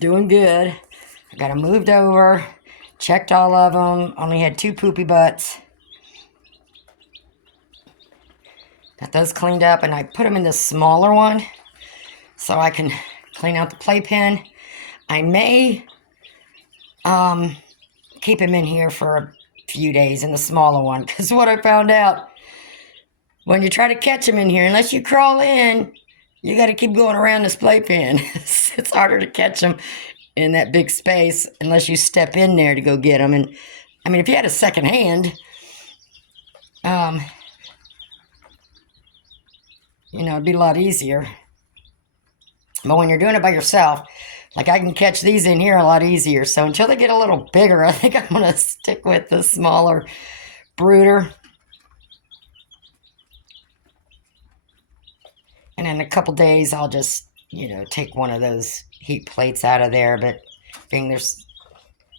Doing good. I got them moved over, checked all of them, only had 2 poopy butts. Got those cleaned up, and I put them in the smaller one so I can clean out the playpen. I may keep him in here for a few days in the smaller one, because what I found out, when you try to catch him in here, unless you crawl in, you got to keep going around this playpen. It's harder to catch them in that big space unless you step in there to go get them. And I mean, if you had a second hand, it'd be a lot easier. But when you're doing it by yourself, like I can catch these in here a lot easier. So until they get a little bigger, I think I'm going to stick with the smaller brooder. And in a couple days, I'll just, take one of those heat plates out of there. But being there's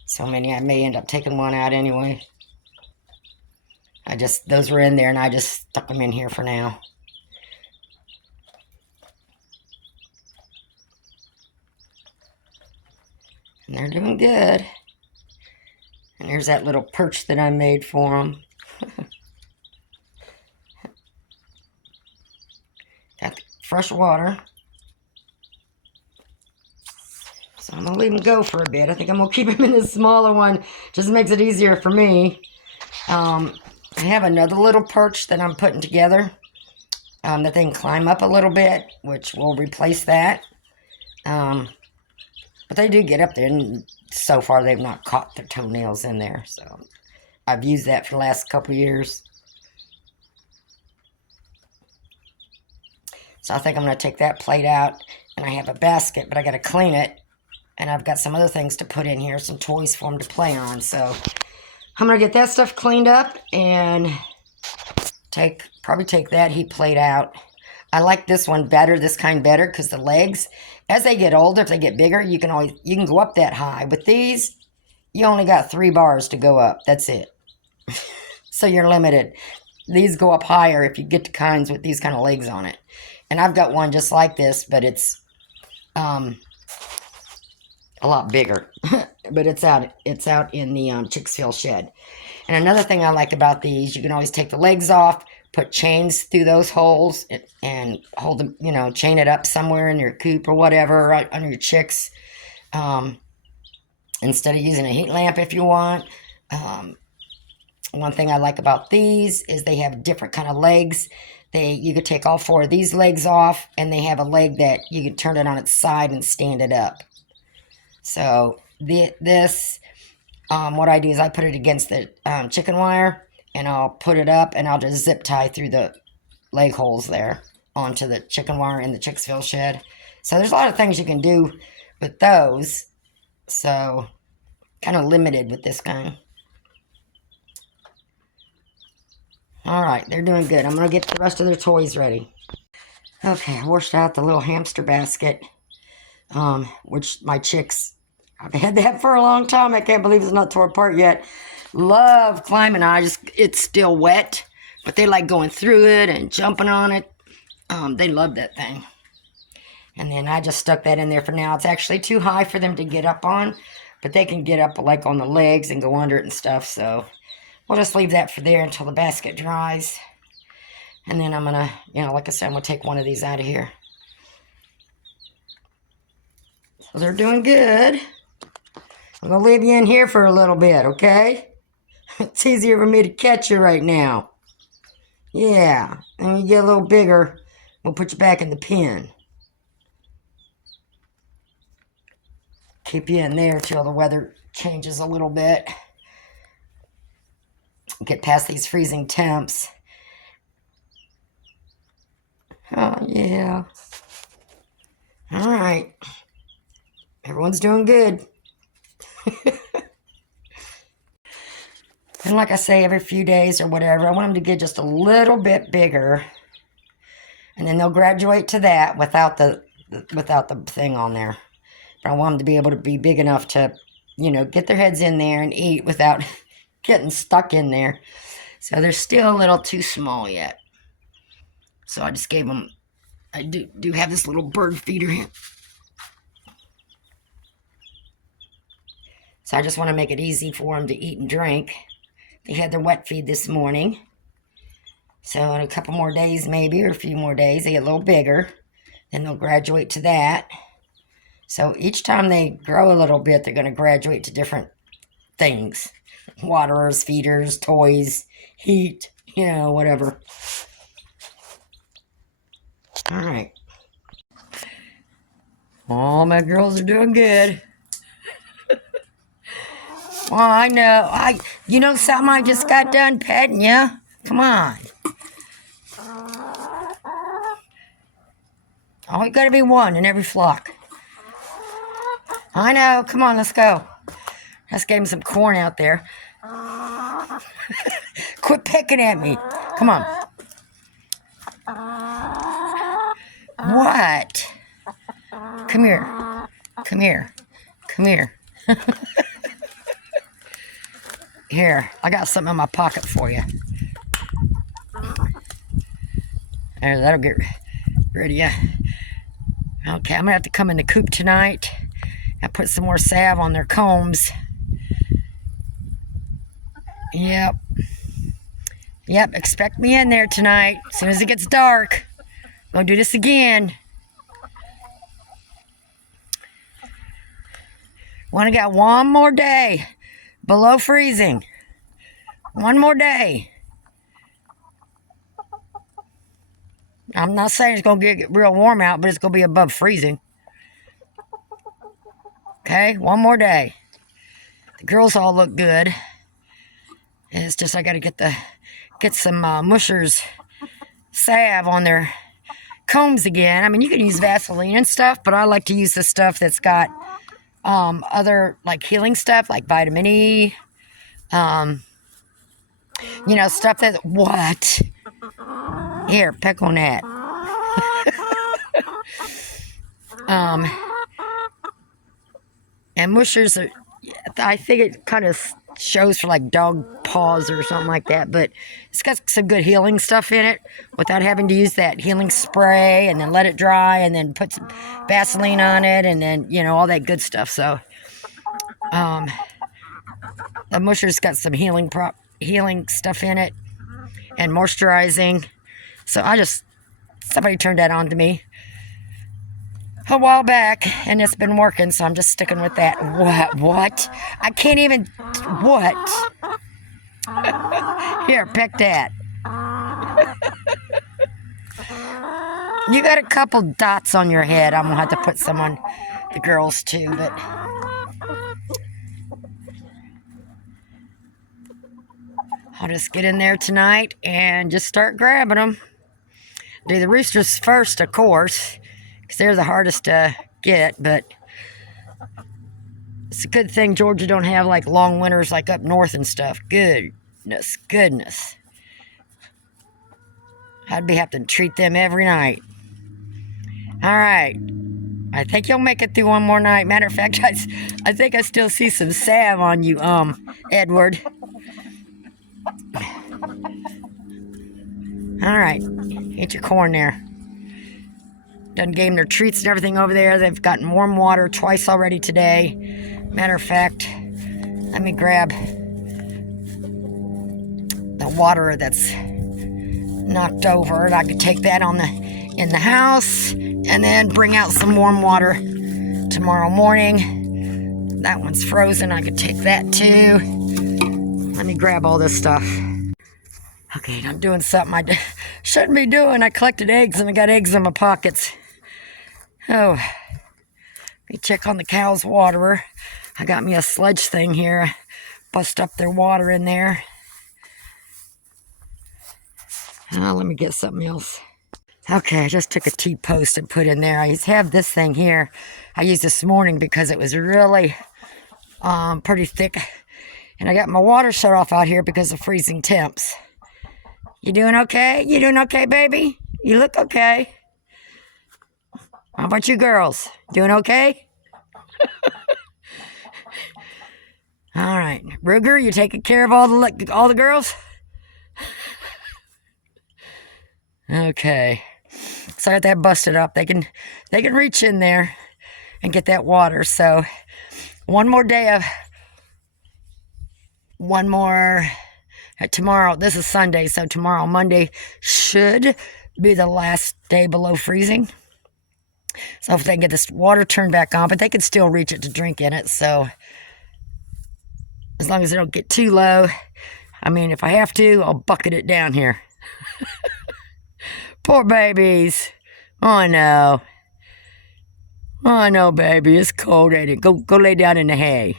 so many, I may end up taking one out anyway. Those were in there, and I just stuck them in here for now. And they're doing good. And there's that little perch that I made for them. Got the fresh water. So I'm going to leave them go for a bit. I think I'm going to keep them in the smaller one. Just makes it easier for me. I have another little perch that I'm putting together. That they can climb up a little bit, which will replace that. But they do get up there, and so far they've not caught their toenails in there. So I've used that for the last couple of years. So I think I'm going to take that plate out, and I have a basket, but I got to clean it. And I've got some other things to put in here, some toys for them to play on. So I'm going to get that stuff cleaned up and probably take that heat plate out. I like this one better, this kind better, because the legs, as they get older, if they get bigger, you can go up that high. With these, you only got 3 bars to go up. That's it. So you're limited. These go up higher if you get to kinds with these kind of legs on it. And I've got one just like this, but it's a lot bigger. But it's out in the Chicksville shed. And another thing I like about these, you can always take the legs off, put chains through those holes, and hold them, chain it up somewhere in your coop or whatever, right under your chicks. Instead of using a heat lamp if you want. One thing I like about these is they have different kind of legs. You could take all 4 of these legs off, and they have a leg that you can turn it on its side and stand it up. So this, what I do is I put it against the chicken wire, and I'll put it up, and I'll just zip tie through the leg holes there onto the chicken wire in the Chicksville shed. So there's a lot of things you can do with those. So kind of limited with this guy. All right, they're doing good. I'm going to get the rest of their toys ready. Okay, I washed out the little hamster basket, which my chicks, I've had that for a long time. I can't believe it's not torn apart yet. Love climbing on. It's still wet, but they like going through it and jumping on it. They love that thing. And then I just stuck that in there for now. It's actually too high for them to get up on, but they can get up like on the legs and go under it and stuff. So we'll just leave that for there until the basket dries. And then I'm going to, like I said, I'm going to take one of these out of here. So they're doing good. I'm going to leave you in here for a little bit, okay? It's easier for me to catch you right now. Yeah. And when you get a little bigger, we'll put you back in the pen. Keep you in there till the weather changes a little bit. Get past these freezing temps. Oh, yeah. All right. Everyone's doing good. And like I say, every few days or whatever, I want them to get just a little bit bigger. And then they'll graduate to that without the thing on there. But I want them to be able to be big enough to, get their heads in there and eat without getting stuck in there. So they're still a little too small yet. So I just gave them, I do have this little bird feeder here. So I just want to make it easy for them to eat and drink. They had their wet feed this morning. So in a couple more days maybe, or a few more days, they get a little bigger. Then they'll graduate to that. So each time they grow a little bit, they're going to graduate to different things. Waterers, feeders, toys, heat, whatever. All right. All my girls are doing good. Well, I know. You know something? I just got done petting you. Come on. Always got to be one in every flock. I know. Come on, let's go. Let's get him some corn out there. Quit picking at me. Come on. What? Come here. Come here. Come here. Here, I got something in my pocket for you. There, that'll get rid of you. Okay, I'm going to have to come in the coop tonight and put some more salve on their combs. Yep. Yep, expect me in there tonight as soon as it gets dark. Gonna do this again. Only got one more day below freezing. One more day. I'm not saying it's going to get real warm out, but it's going to be above freezing. Okay, one more day. The girls all look good. It's just I got to get some Mushers salve on their combs again. I mean, you can use Vaseline and stuff, but I like to use the stuff that's got other like healing stuff, like vitamin E. Stuff that what? Here, peck on that. And Mushers are, I think it kind of shows for like dog paws or something like that, but it's got some good healing stuff in it without having to use that healing spray and then let it dry and then put some Vaseline on it and then, all that good stuff. So, the Musher's got some healing stuff in it and moisturizing. So somebody turned that on to me a while back, and it's been working, so I'm just sticking with that. What? I can't even, what? Here, peck that. You got a couple dots on your head. I'm going to have to put some on the girls too, but I'll just get in there tonight and just start grabbing them. Do the roosters first, of course, because they're the hardest to get, but it's a good thing Georgia don't have like long winters like up north and stuff. Goodness. I'd be having to treat them every night. All right. I think you'll make it through one more night. Matter of fact, I think I still see some salve on you, Edward. All right. Eat your corn there. Done gave them their treats and everything over there. They've gotten warm water twice already today. Matter of fact, let me grab the water that's knocked over, and I could take that in the house and then bring out some warm water tomorrow morning. That one's frozen. I could take that too. Let me grab all this stuff. Okay, I'm doing something I shouldn't be doing. I collected eggs and I got eggs in my pockets. Oh, let me check on the cow's waterer. I got me a sledge thing here. Bust up their water in there. Let me get something else. Okay, I just took a T-post and put in there. I have this thing here I used this morning because it was really pretty thick. And I got my water shut off out here because of freezing temps. You doing okay? You doing okay, baby? You look okay. How about you girls? Doing okay? All right. Ruger, you taking care of all the girls? Okay. So I got that busted up. They can reach in there and get that water. So one more day of one more tomorrow. This is Sunday, so tomorrow, Monday, should be the last day below freezing. So if they can get this water turned back on, but they can still reach it to drink in it. So as long as they don't get too low, I mean, if I have to, I'll bucket it down here. Poor babies. Oh, no. Oh, no, baby. It's cold, ain't it? Go lay down in the hay.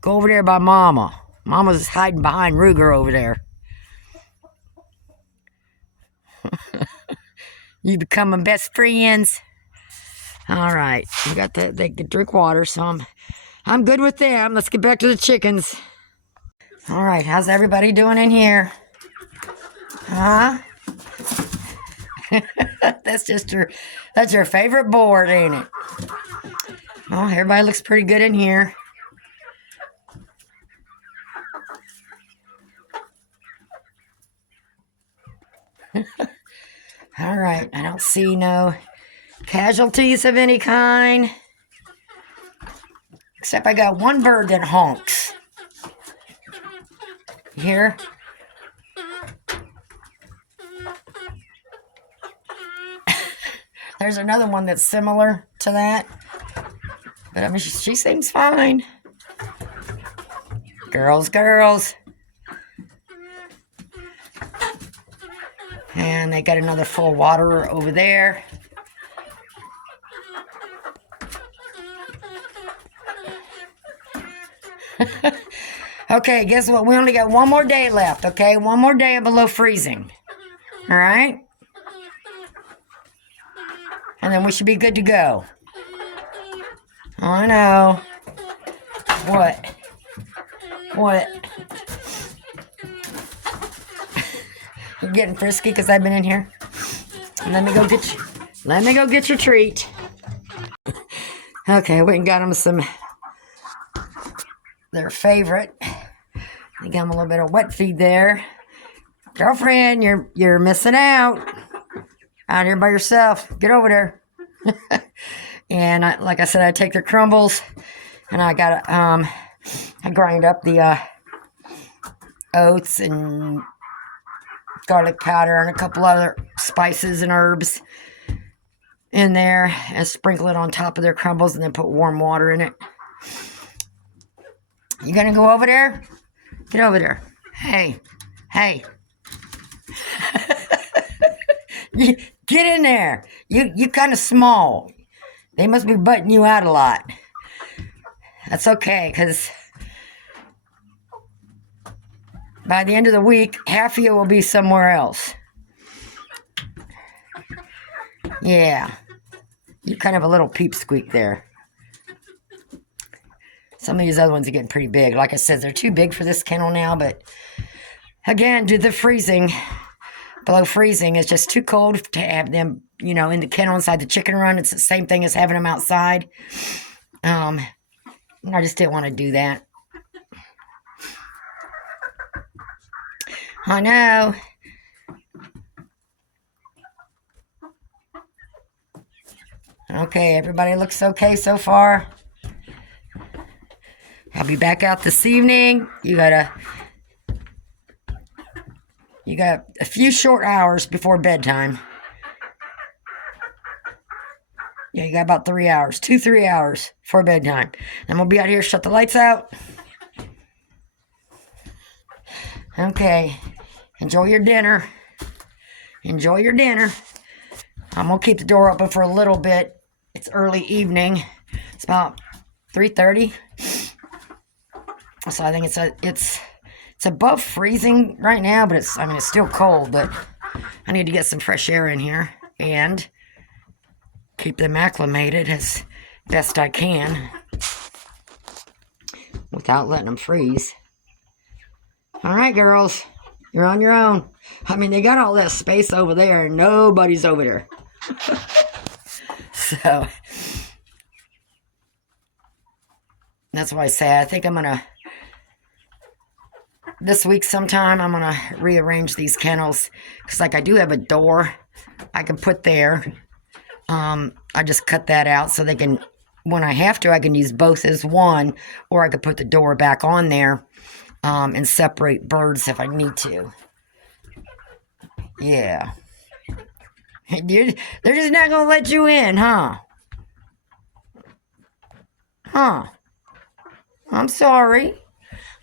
Go over there by Mama. Mama's hiding behind Ruger over there. You becoming best friends? All right. We got they can drink water, so I'm good with them. Let's get back to the chickens. All right. How's everybody doing in here? Huh? That's your favorite board, ain't it? Oh, everybody looks pretty good in here. All right, I don't see no casualties of any kind. Except I got one bird that honks. You hear? There's another one that's similar to that. But I mean, she seems fine. Girls. And they got another full waterer over there. Okay, guess what? We only got one more day left, okay? One more day below freezing. All right? And then we should be good to go. Oh, I know. What? You're getting frisky because I've been in here. Let me go get your treat. Okay, I went and got them their favorite. I got them a little bit of wet feed there. Girlfriend, you're missing out here by yourself. Get over there. And like I said, I take their crumbles, and I grind up the oats and garlic powder and a couple other spices and herbs in there, and sprinkle it on top of their crumbles, and then put warm water in it. You gonna go over there? Get over there. Hey. Get in there. You kind of small. They must be butting you out a lot. That's okay, because by the end of the week, half of you will be somewhere else. Yeah. You're kind of a little peep squeak there. Some of these other ones are getting pretty big. Like I said, they're too big for this kennel now, but again, due to the freezing, below freezing, it's just too cold to have them, in the kennel inside the chicken run. It's the same thing as having them outside. I just didn't want to do that. I know. Okay, everybody looks okay so far. I'll be back out this evening. You got a few short hours before bedtime. Yeah, you got about 3 hours. 3 hours before bedtime. And we'll be out here, shut the lights out. Okay. Enjoy your dinner. I'm going to keep the door open for a little bit. It's early evening. It's about 3:30. So I think it's above freezing right now, but it's still cold, but I need to get some fresh air in here and keep them acclimated as best I can without letting them freeze. All right, girls, you're on your own. They got all that space over there and nobody's over there. So that's why I say I think this week sometime I'm going to rearrange these kennels, because I do have a door I can put there. I just cut that out so they can, when I have to, I can use both as one, or I could put the door back on there and separate birds if I need to. Yeah. They're just not going to let you in, huh? Huh. I'm sorry.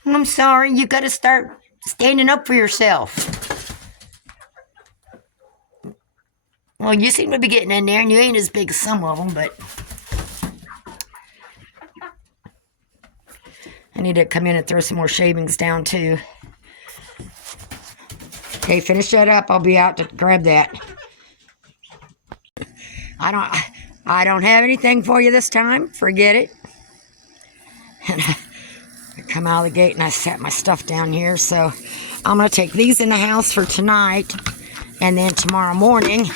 I'm sorry. You got to start standing up for yourself. Well, you seem to be getting in there, and you ain't as big as some of them, but I need to come in and throw some more shavings down, too. Okay, finish that up. I'll be out to grab that. I don't have anything for you this time. Forget it. And I come out of the gate and I set my stuff down here. So I'm going to take these in the house for tonight. And then tomorrow morning,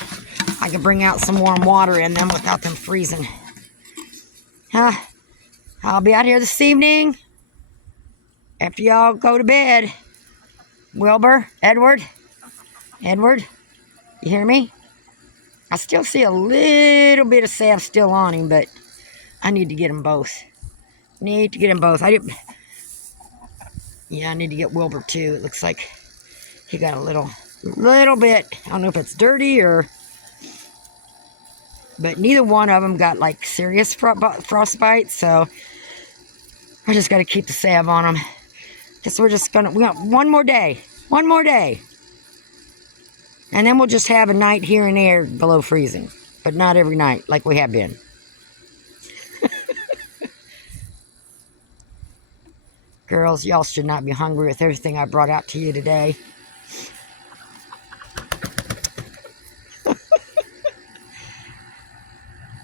I can bring out some warm water in them without them freezing. I'll be out here this evening after y'all go to bed. Wilbur, Edward, you hear me? I still see a little bit of salve still on him, but I need to get them both. I need to get Wilbur too. It looks like he got a little bit. I don't know if it's dirty or... But neither one of them got like serious frostbite, so I just got to keep the salve on them. Guess we got one more day. And then we'll just have a night here and there below freezing. But not every night like we have been. Girls, y'all should not be hungry with everything I brought out to you today.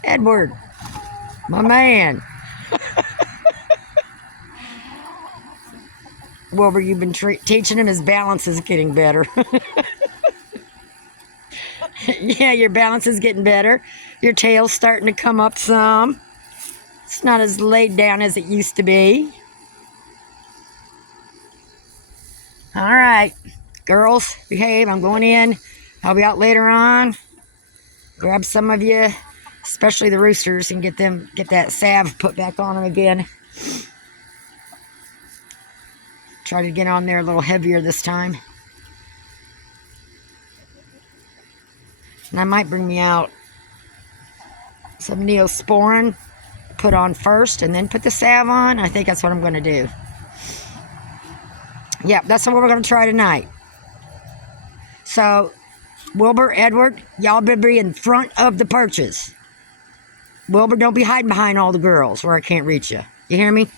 Edward, my man. Wilbur, you've been teaching him his balance is getting better. Yeah, your balance is getting better. Your tail's starting to come up some. It's not as laid down as it used to be. All right, girls, behave. I'm going in. I'll be out later on. Grab some of you, especially the roosters, and get that salve put back on them again. Try to get on there a little heavier this time. And I might bring me out some Neosporin, put on first, and then put the salve on. I think that's what I'm going to do. Yeah, that's what we're going to try tonight. So, Wilbur, Edward, y'all better be in front of the perches. Wilbur, don't be hiding behind all the girls where I can't reach you. You hear me?